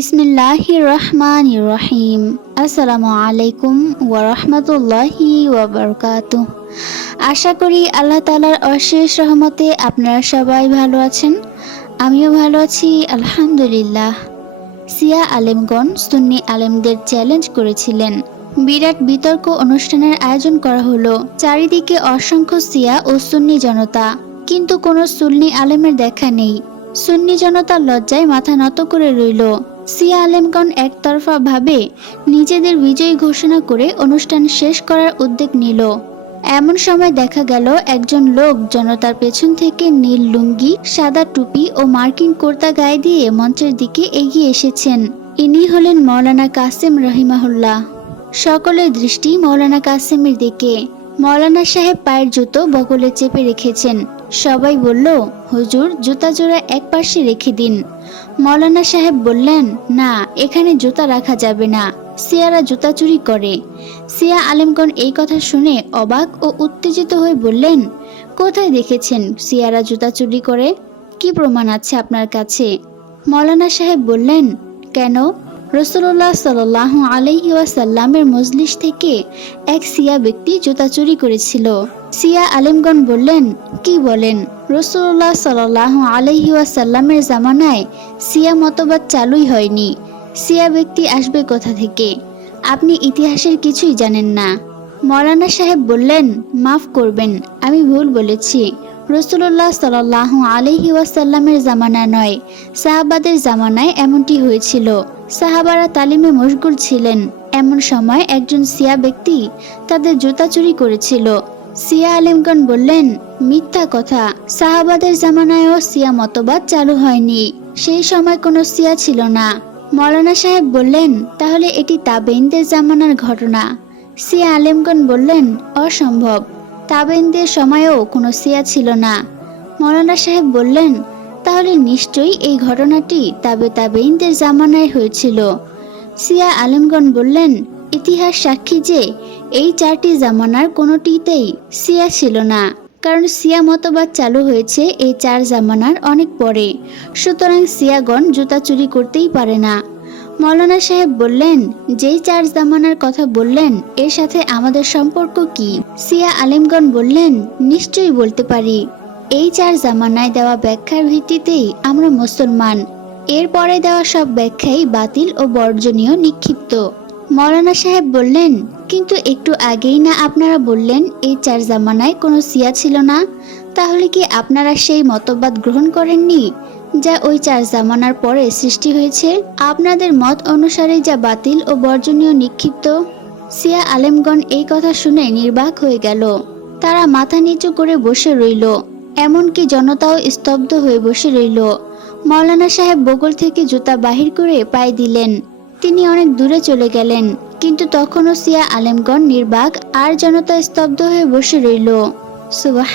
রহমান রহিম আসসালামু আলাইকুম আশা করি আল্লাহ তালার অশেষ রহমতে আপনারা সবাই ভালো আছেন। আমিও ভালো আছি, আলহামদুলিল্লাহ। সিয়া আলেমগণ সুন্নি আলেমদের চ্যালেঞ্জ করেছিলেন। বিরাট বিতর্ক অনুষ্ঠানের আয়োজন করা হলো। চারিদিকে অসংখ্য সিয়া ও সুন্নি জনতা। কিন্তু কোনো সুন্নি আলেমের দেখা নেই। সুন্নি জনতা লজ্জায় মাথা নত করে রইল। সিয়া আলেমগণ একতরফা ভাবে নিজেদের বিজয় ঘোষণা করে অনুষ্ঠান শেষ করার উদ্যোগ নিল। এমন সময় দেখা গেল, একজন লোক জনতার পেছন থেকে নীল লুঙ্গি, সাদা টুপি ও মার্কিন কোর্তা গায়ে দিয়ে মঞ্চের দিকে এগিয়ে এসেছেন। ইনি হলেন মৌলানা কাসেম রহিমাহুল্লাহ। সকলের দৃষ্টি মৌলানা কাসেমের দিকে। মৌলানা সাহেব পায়ের জুতো বগলে চেপে রেখেছেন। সবাই বলল, হুজুর, জুতা জোড়া এক পাশে রেখে দিন। মৌলানা সাহেব বললেন, না, এখানে জুতা রাখা যাবে না। সিয়ারা জুতা চুরি করে। সিয়া আলেমগণ এই কথা শুনে অবাক ও উত্তেজিত হয়ে বললেন, কোথায় দেখেছেন সিয়ারা জুতা চুরি করে? কি প্রমাণ আছে আপনার কাছে? মৌলানা সাহেব বললেন, কেন? রসুল্লাহ সাল আলহি ওয়াসাল্লামের মজলিস থেকে এক সিয়া ব্যক্তি জুতা চুরি করেছিল। সিয়া আলিমগণ বললেন, কি বলেন? রসুল্লাহ সাল আলহি ওয়াসাল্লামের জামানায় সিয়া মতবাদ চালুই হয়নি। সিয়া ব্যক্তি আসবে কোথা থেকে? আপনি ইতিহাসের কিছুই জানেন না। মৌলানা সাহেব বললেন, মাফ করবেন, আমি ভুল বলেছি। রসুল্লাহ সাল আলহি ওয়াসাল্লামের জামানা নয়, সাহাবাদের জামানায় এমনটি হয়েছিল। সাহাবারা তালিমে মশগুল ছিলেন। এমন সময় একজন সিয়া ব্যক্তি তাদের জুতা চুরি করেছিল। সিয়া আলিমগণ বললেন, মিথ্যা কথা। সাহাবাদের জামানায়ও সিয়া মতবাদ চালু হয়নি। সেই সময় কোনো সিয়া ছিল না। মৌলানা সাহেব বললেন, তাহলে এটি তাবেইনদের জামানার ঘটনা। সিয়া আলেমগণ বললেন, অসম্ভব। তাবেইনদের সময়েও কোনো সিয়া ছিল না। মৌলানা সাহেব বললেন, তাহলে নিশ্চয়ই এই ঘটনাটি তাবে তাবেইনদের জামানায় হয়েছিল। সিয়া আলেমগণ বললেন, ইতিহাস সাক্ষী যে এই চারটি জামানার কোনোটিতেই সিয়া ছিল না, কারণ সিয়া মতবাদ চালু হয়েছে এই চার জামানার অনেক পরে। সুতরাং সিয়াগণ জুতা চুরি করতেই পারে না। মৌলানা সাহেব বললেন, যেই চার জামানার কথা বললেন, এর সাথে আমাদের সম্পর্ক কি? সিয়া আলিমগণ বললেন, নিশ্চয়ই বলতে পারি। এই চার জামানায় দেওয়া ব্যাখ্যার ভিত্তিতেই আমরা মুসলমান। এরপরে দেওয়া সব ব্যাখ্যাই বাতিল ও বর্জনীয় নিক্ষিপ্ত। মৌলানা সাহেব বললেন, কিন্তু একটু আগেই না আপনারা বললেন এই চার জামানায় কোনো সিয়া ছিল না? তাহলে কি আপনারা সেই মতবাদ গ্রহণ করেননি, যা ওই চার জামানার পরে সৃষ্টি হয়েছে? আপনাদের মত অনুসারে যা বাতিল ও বর্জনীয় নিক্ষিপ্ত? সিয়া আলেমগণ এই কথা শুনে নির্বাক হয়ে গেল। তারা মাথা নিচু করে বসে রইল। এমনকি জনতাও স্তব্ধ হয়ে বসে রইল। মৌলানা সাহেব বগল থেকে জুতা বাহির করে পায়ে দিলেন। তিনি অনেক দূরে চলে গেলেন, কিন্তু তখনও সিয়া আলেমগণ নির্বাক আর জনতা স্তব্ধ হয়ে বসে রইল। সুবাহ